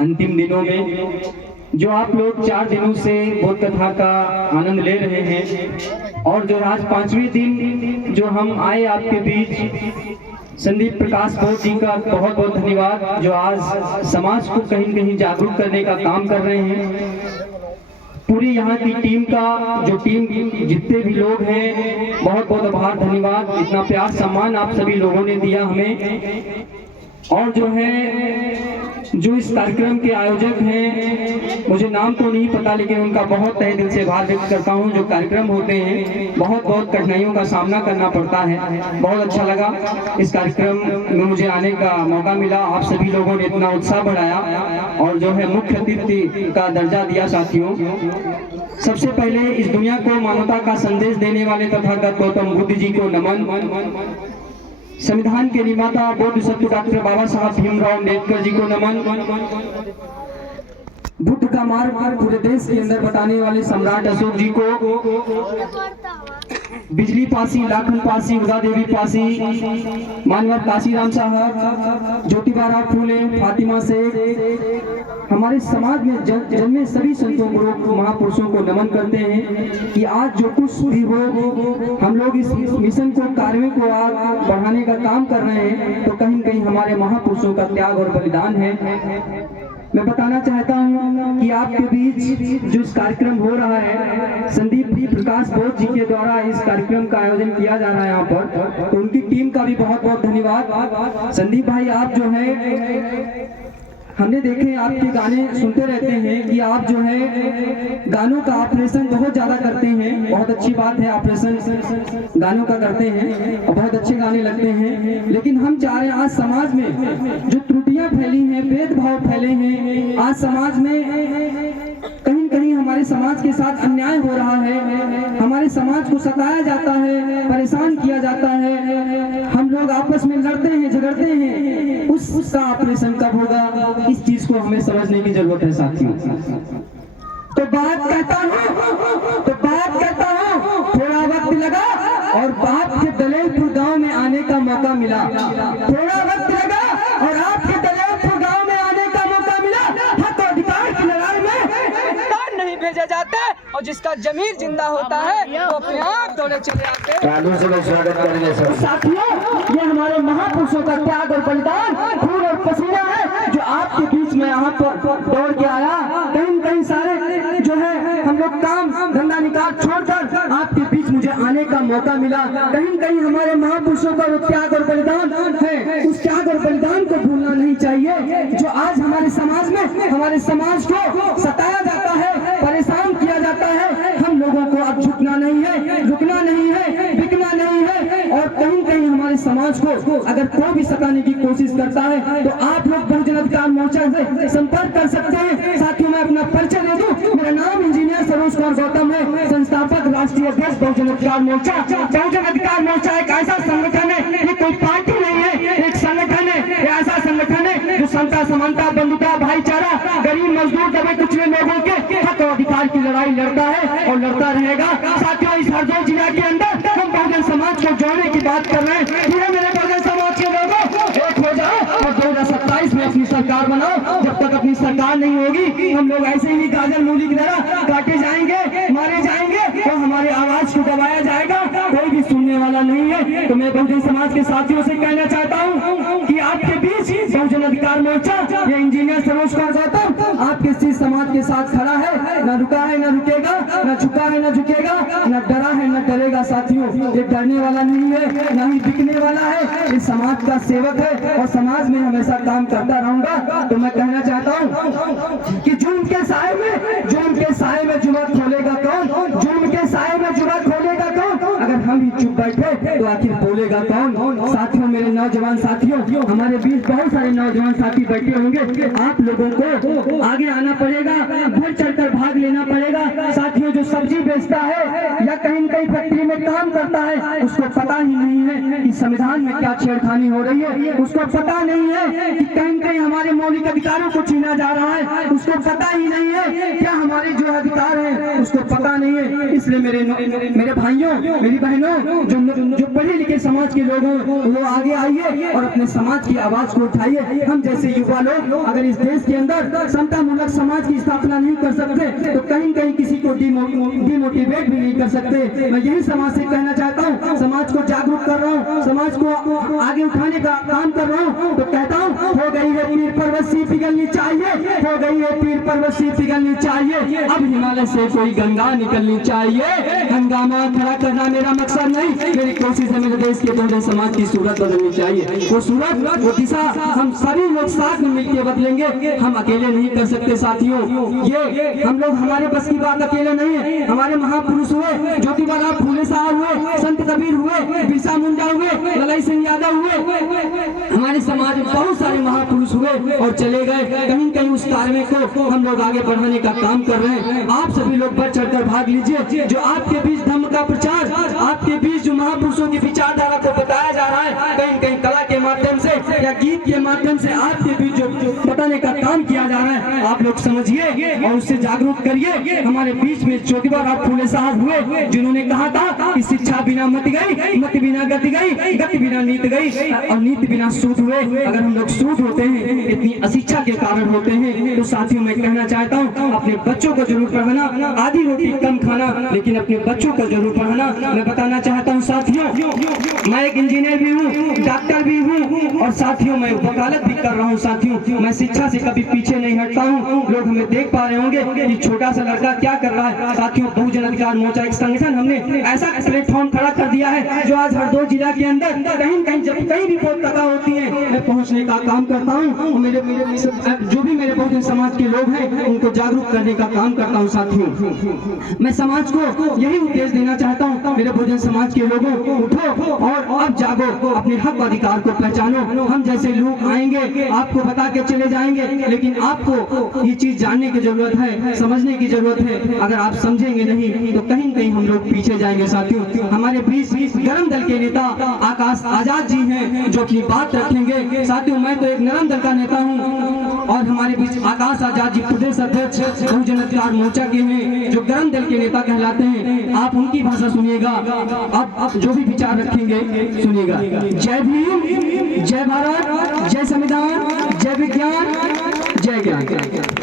अंतिम दिनों में जो आप लोग 4 दिनों से बोध कथा का आनंद ले रहे हैं और जो आज 5वें दिन जो हम आए आपके बीच, संदीप प्रकाश बोध जी का बहुत बहुत धन्यवाद जो आज समाज को कहीं न कहीं जागरूक करने का काम कर रहे हैं। पूरी यहाँ की टीम का जो टीम जितने भी लोग हैं बहुत बहुत आभार धन्यवाद। इतना प्यार सम्मान आप सभी लोगों ने दिया हमें। और जो है जो इस कार्यक्रम के आयोजक हैं, मुझे नाम तो नहीं पता लेकिन उनका बहुत तहे दिल से आभार व्यक्त करता हूं। जो कार्यक्रम होते हैं बहुत बहुत कठिनाइयों का सामना करना पड़ता है। बहुत अच्छा लगा इस कार्यक्रम में मुझे आने का मौका मिला। आप सभी लोगों ने इतना उत्साह बढ़ाया और जो है मुख्य अतिथि का दर्जा दिया। साथियों, सबसे पहले इस दुनिया को मानवता का संदेश देने वाले तथागत गौतम बुद्ध जी को नमन। संविधान के निर्माता बौद्ध सत्य डॉक्टर बाबा साहब भीमराव अम्बेडकर जी को नमन। बुद्ध का मार्ग पूरे देश के अंदर बताने वाले सम्राट अशोक जी को, बिजली पासी, लाखन पासी, उदा देवी पासी, मानवर काशीराम साहब, ज्योतिबा राव फूले, फातिमा शेख, हमारे समाज में जन्मे सभी संतों गुरु महापुरुषों को नमन करते हैं कि आज जो कुछ भी हो हम लोग इस मिशन को कार्य को आगे बढ़ाने का काम कर रहे हैं तो कहीं न कहीं हमारे महापुरुषों का त्याग और बलिदान है। मैं बताना चाहता हूं कि आपके बीच जो इस कार्यक्रम हो रहा है, संदीप प्रकाश बोध जी के द्वारा इस कार्यक्रम का आयोजन किया जा रहा है यहाँ पर, तो उनकी टीम का भी बहुत बहुत धन्यवाद। संदीप भाई, आप जो है हमने देखे आपके गाने सुनते रहते हैं कि आप जो है गानों का ऑपरेशन बहुत ज्यादा करते हैं। बहुत अच्छी बात है, ऑपरेशन गानों का करते हैं और बहुत अच्छे गाने लगते हैं। लेकिन हम चाह रहे हैं आज समाज में जो त्रुटियां फैली हैं, भेदभाव फैले हैं, आज समाज में कहीं कहीं हमारे समाज के साथ अन्याय हो रहा है, हमारे समाज को सताया जाता है, परेशान किया जाता है, हम लोग आपस में लड़ते हैं, झगड़ते हैं। उसका ऑपरेशन कब होगा, इस चीज को हमें समझने की जरूरत है साथियों। तो बात कहता हूँ थोड़ा वक्त लगा और आपके दलेलपुर गांव में आने का मौका मिला। थोड़ा वक्त लगा और आपके दलेलपुर गांव में आने का मौका मिला। हक और अधिकार की लड़ाई में नहीं भेजे जाते और जिसका जमीर जिंदा होता है वो अपने आप दौड़े चले आते हैं। साथियों, ये हमारे महापुरुषों का त्याग और बलिदान, खून और पसीना है जो आपके बीच में यहाँ पर दौड़ के आया। कहीं सारे जो है हम लोग काम धंधा निकाल छोड़कर आपके बीच मुझे आने का मौका मिला। कहीं हमारे महापुरुषों का वो त्याग और बलिदान है, उस त्याग और बलिदान को भूलना नहीं चाहिए। जो आज हमारे समाज में हमारे समाज को सताया जाता है, परेशान किया जाता है, हम लोगों को अब झुकना नहीं है, रुकना नहीं है, बिकना नहीं है। और कहीं हमारे समाज को अगर कोई भी सताने की कोशिश करता है तो आप लोग बहुजन अधिकार मोर्चा से संपर्क कर सकते हैं। साथियों, मैं अपना परिचय दे दूं, मेरा नाम इंजीनियर सरोज कुमार गौतम है, संस्थापक राष्ट्रीय अध्यक्ष बहुजन अधिकार मोर्चा। बहुजन अधिकार मोर्चा एक ऐसा संगठन है, ये कोई पार्टी नहीं है, एक संगठन है, ऐसा संगठन है जो समता, समानता, बंधुता, भाईचारा, गरीब मजदूर, दबे कुचले लोगों के हक और अधिकार की लड़ाई लड़ता है और लड़ता रहेगा। साथियों, इस हरदोई जिला के अंदर हम बहुजन समाज को जोड़ने की बात कर रहे हैं। मेरे बहुजन समाज के लोगों, एक हो जाओ और 2027 में अपनी सरकार बनाओ। जब तक अपनी सरकार नहीं होगी हम लोग ऐसे ही गाजर मूली की तरह काटे जाएंगे, मारे जाएंगे और हमारी आवाज को दबाया जाएगा, कोई भी सुनने वाला नहीं है। तो मैं बहुजन समाज के साथियों से कहना चाहता हूँ कि आपके बीच बहुजन अधिकार मोर्चा, ये इंजीनियर सरोज कुमार गौतम आपके इस समाज के साथ खड़ा है, न रुका है न रुकेगा, न झुका है न झुकेगा, न डरा है न डरेगा। साथियों, ये डरने वाला नहीं है, न ही बिकने वाला है, ये समाज का सेवक है और समाज में हमेशा काम करता रहूंगा। तो मैं कहना चाहता हूँ कि जुल्म के साए में जुबान खोलेगा कौन, जुल्म के साए में जुबान खोलेगा कौन, अगर हम ही चुप बैठे तो आखिर बोलेगा कौन। साथियों, मेरे नौजवान साथियों, हमारे बीच बहुत सारे नौजवान साथी बैठे होंगे, आप लोगों को आगे आना पड़ेगा, बढ़ चढ़कर भाग लेना पड़ेगा। साथियों, जो सब्जी बेचता है या कहीं फैक्ट्री में काम करता है उसको पता ही नहीं है कि संविधान में क्या छेड़खानी हो रही है, उसको पता नहीं है कि कहीं हमारे मौलिक अधिकारों को छीना जा रहा है, उसको पता ही नहीं है क्या हमारे जो अधिकार है उसको पता नहीं है। इसलिए मेरे भाइयों, मेरी बहनों, जो पढ़े लिखे समाज के लोग हैं वो आगे आइए आइए और अपने समाज की आवाज को उठाइए। हम जैसे युवा लोग अगर इस देश के अंदर समता मूलक समाज की स्थापना नहीं कर सकते तो कहीं कहीं किसी को डिमोटिवेट भी नहीं कर सकते। मैं यही समाज से कहना चाहता हूँ, समाज को जागरूक कर रहा हूँ, समाज को आगे उठाने का काम कर रहा हूँ, तो कहता हूँ हो गई है पीर पर्वत सी पिघलनी चाहिए, हो गई है पीर पर्वत सी पिघलनी चाहिए, अब हिमालय से कोई गंगा निकलनी चाहिए। हंगामा खड़ा करना मेरा मकसद नहीं, मेरी कोशिश है मेरे देश के बहुजन समाज की सूरत बदलनी चाहिए। वो सूरत, वो दिशा हम सभी लोग साथ में मिलकर बदलेंगे, हम अकेले नहीं कर सकते साथियों। ये हम लोग, हमारे बस की बात अकेले नहीं है। हमारे महापुरुष हुए, ज्योतिबा फूले साहब हुए, संत कबीर हुए, बिरसा मुंडा हुए, ललाई सिंह यादव हुए, हमारे समाज में बहुत सारे महापुरुष हुए और चले गए। कहीं कहीं उस कार्य को हम लोग आगे बढ़ाने का काम कर रहे हैं। आप सभी लोग बढ़ चढ़कर भाग लीजिए। जो आपके बीच धर्म का प्रचार, आपके बीच जो महापुरुषों की विचारधारा को बताया जा रहा है, कहीं कहीं कला के माध्यम से या गीत के माध्यम से आपके बीच जो बताने का काम किया जा रहा है, आप लोग समझिए और उससे जागरूक करिए। हमारे बीच में ज्योतिबा फूले साहब हुए, जिन्होंने कहा था कि शिक्षा बिना मत गई, मत बिना गति गई, गति बिना नीत गई और नीति बिना सूद हुए। अगर हम लोग सूद होते हैं, इतनी अशिक्षा के कारण होते हैं, तो साथियों मैं कहना चाहता हूँ अपने बच्चों को जरूर पढ़ाना, आधी रोटी कम खाना, लेकिन अपने बच्चों को जरूर पढ़ाना। मैं बताना चाहता हूँ साथियों, मैं एक इंजीनियर भी हूँ, डॉक्टर भी हूँ और साथियों मैं वकालत भी कर रहा हूँ। साथियों मैं शिक्षा से कभी पीछे नहीं हटता हूँ। लोग हमें देख पा रहे होंगे कि छोटा सा लड़का क्या कर रहा है। साथियों बहुजन अधिकार मोर्चा एक संगठन, हमने ऐसा प्लेटफॉर्म खड़ा कर दिया है जो आज हरदोई जिला के अंदर कहीं कहीं जब कहीं भी बहुत कथा होती है, मैं पहुंचने का काम करता हूं। मेरे जो भी मेरे बहुजन समाज के लोग हैं उनको जागरूक करने का काम करता हूं। साथियों मैं समाज को यही उपदेश देना चाहता हूं, मेरे बहुजन समाज के लोगों को उठो और अब जागो, अपने हक अधिकार को पहचानो। हम जैसे लोग आएंगे आपको बता के चले जाएंगे, लेकिन आपको ये चीज जानने की जरूरत है, समझने की जरूरत है। अगर आप समझेंगे नहीं तो कहीं कहीं हम लोग पीछे जाएंगे। साथियों हमारे बीच गरम दल के नेता आकाश आजाद जी हैं जो अपनी बात रखेंगे। साथियों मैं तो एक नरम दल का नेता हूं और हमारे बीच आकाश आजाद जी प्रदेश अध्यक्ष बहुजन अधिकार मोर्चा के हैं जो गरम दल के नेता कहलाते हैं। आप उनकी भाषा सुनिएगा, अब जो भी विचार रखेंगे सुनिएगा। जय भीम, जय भारत, जय संविधान, जय विज्ञान, जय ज्ञान।